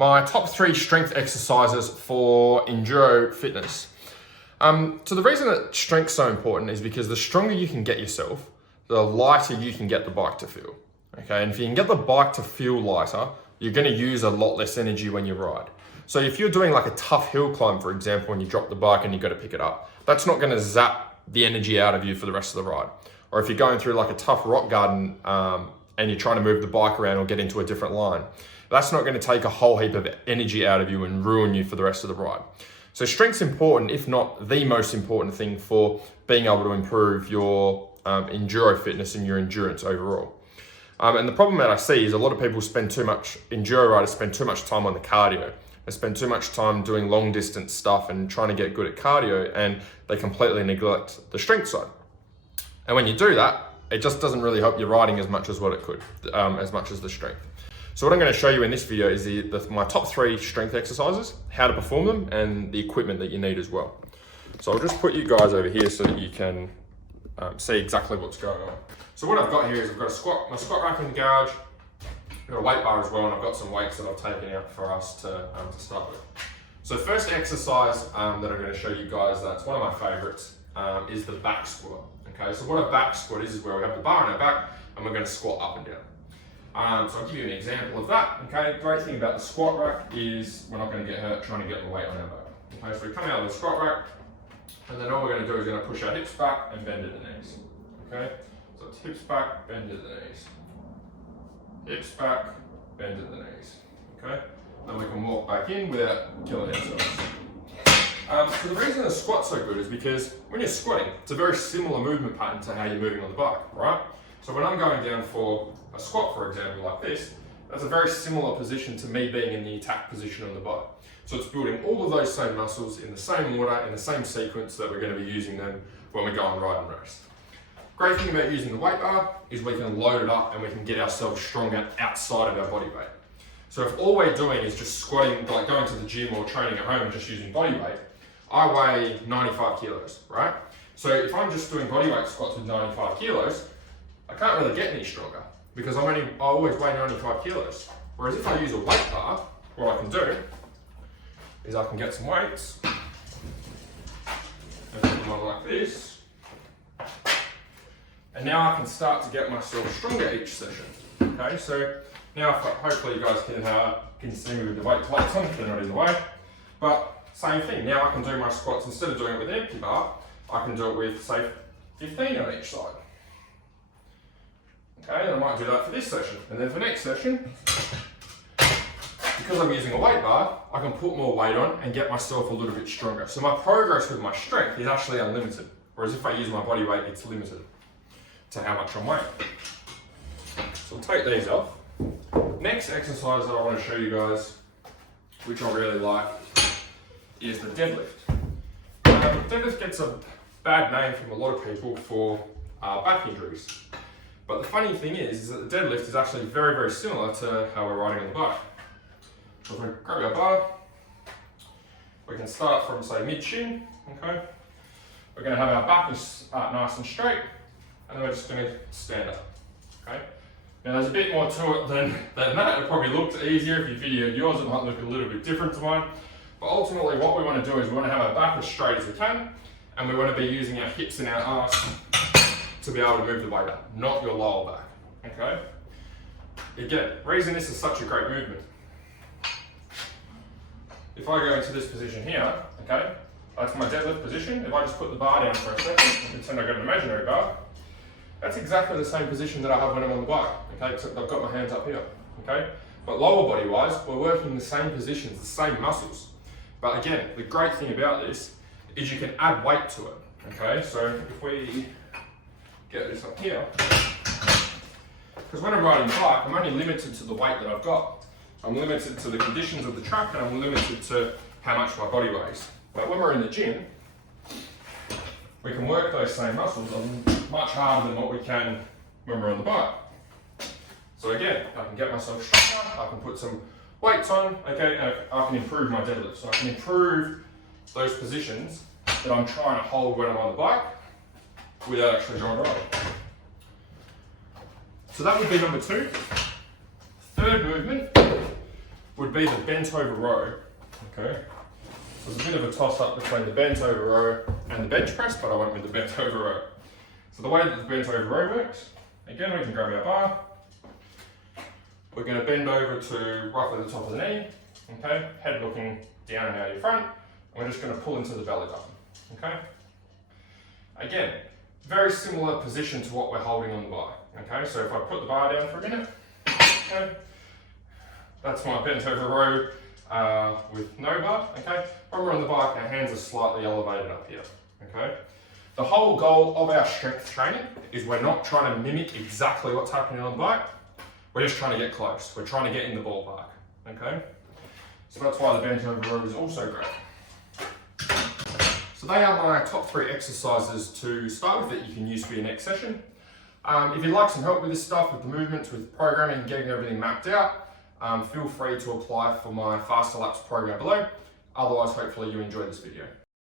my top 3 strength exercises for enduro fitness. So the reason that strength's so important is because the stronger you can get yourself, the lighter you can get the bike to feel. Okay, and if you can get the bike to feel lighter, you're going to use a lot less energy when you ride. So if you're doing like a tough hill climb, for example, and you drop the bike and you've got to pick it up, that's not going to zap the energy out of you for the rest of the ride. Or if you're going through like a tough rock garden and you're trying to move the bike around or get into a different line, that's not going to take a whole heap of energy out of you and ruin you for the rest of the ride. So strength's important, if not the most important thing for being able to improve your enduro fitness and your endurance overall. And the problem that I see is a lot of people enduro riders spend too much time on the cardio. They spend too much time doing long distance stuff and trying to get good at cardio, and they completely neglect the strength side. And when you do that, it just doesn't really help your riding as much as what it could, as much as the strength. So what I'm going to show you in this video is my top 3 strength exercises, how to perform them, and the equipment that you need as well. So I'll just put you guys over here so that you can see exactly what's going on. So what I've got here is I've got my squat rack in the garage, I've got a weight bar as well, and I've got some weights that I've taken out for us to start with. So first exercise that I'm going to show you guys, that's one of my favorites, is the back squat. Okay, so what a back squat is where we have the bar on our back and we're going to squat up and down. So I'll give you an example of that. Okay, great thing about the squat rack is we're not going to get hurt trying to get the weight on our back. Okay, so we come out of the squat rack, and then all we're going to do is going to push our hips back and bend at the knees. Okay, so it's hips back, bend at the knees. Hips back, bend at the knees. Okay, then we can walk back in without killing ourselves. So the reason the squat's so good is because when you're squatting, it's a very similar movement pattern to how you're moving on the bike, right? So when I'm going down for a squat, for example, like this, that's a very similar position to me being in the attack position on the bike. So it's building all of those same muscles in the same order, in the same sequence that we're going to be using them when we go on ride and race. Great thing about using the weight bar is we can load it up and we can get ourselves stronger outside of our body weight. So if all we're doing is just squatting, like going to the gym or training at home and just using body weight, I weigh 95 kilos, right? So if I'm just doing body weight squats with 95 kilos, I can't really get any stronger because I always weigh 95 kilos. Whereas if I use a weight bar, what I can do is I can get some weights and put them on like this. And now I can start to get myself stronger each session. Okay, so now hopefully you guys can see me with the weights on if they're not in the way. But same thing, now I can do my squats, instead of doing it with an empty bar, I can do it with, say, 15 on each side. Okay, and I might do that for this session. And then for next session, because I'm using a weight bar, I can put more weight on and get myself a little bit stronger. So my progress with my strength is actually unlimited. Whereas if I use my body weight, it's limited to how much I'm weighing. So I'll take these off. Next exercise that I want to show you guys, which I really like, is the deadlift. Deadlift gets a bad name from a lot of people for back injuries. But the funny thing is that the deadlift is actually very, very similar to how we're riding on the bike. So if we grab our bar, we can start from, say, mid-shin, okay? We're going to have our back nice and straight, and then we're just going to stand up, okay? Now there's a bit more to it than that. It probably looked easier if you videoed yours, it might look a little bit different to mine. But ultimately what we want to do is we want to have our back as straight as we can, and we want to be using our hips and our arse to be able to move the weight up, not your lower back, okay? Again, the reason this is such a great movement, if I go into this position here, okay, that's my deadlift position. If I just put the bar down for a second and pretend I've got an imaginary bar, that's exactly the same position that I have when I'm on the bike, okay, except I've got my hands up here, okay? But lower body wise, we're working the same positions, the same muscles. But again, the great thing about this is you can add weight to it, okay? So if we get this up here, because when I'm riding the bike, I'm only limited to the weight that I've got. I'm limited to the conditions of the track, and I'm limited to how much my body weighs. But when we're in the gym, we can work those same muscles much harder than what we can when we're on the bike. So again, I can get myself stronger, I can put some weights on, okay, and I can improve my deadlift. So I can improve those positions that I'm trying to hold when I'm on the bike without actually trying to ride. So that would be number 2. Third movement would be the bent over row, okay? So there's a bit of a toss up between the bent over row and the bench press, but I went with the bent over row. So the way that the bent over row works, again, we can grab our bar. We're going to bend over to roughly the top of the knee, okay? Head looking down and out in front. And we're just going to pull into the belly button, okay? Again, very similar position to what we're holding on the bar, okay? So if I put the bar down for a minute, okay? That's my bent over row with no bar, okay? When we're on the bike, our hands are slightly elevated up here, okay? The whole goal of our strength training is we're not trying to mimic exactly what's happening on the bike. We're just trying to get close. We're trying to get in the ballpark, okay? So that's why the bent over row is also great. So they are my top 3 exercises to start with that you can use for your next session. If you'd like some help with this stuff, with the movements, with programming and getting everything mapped out, feel free to apply for my Faster Laps program below. Otherwise, hopefully you enjoyed this video.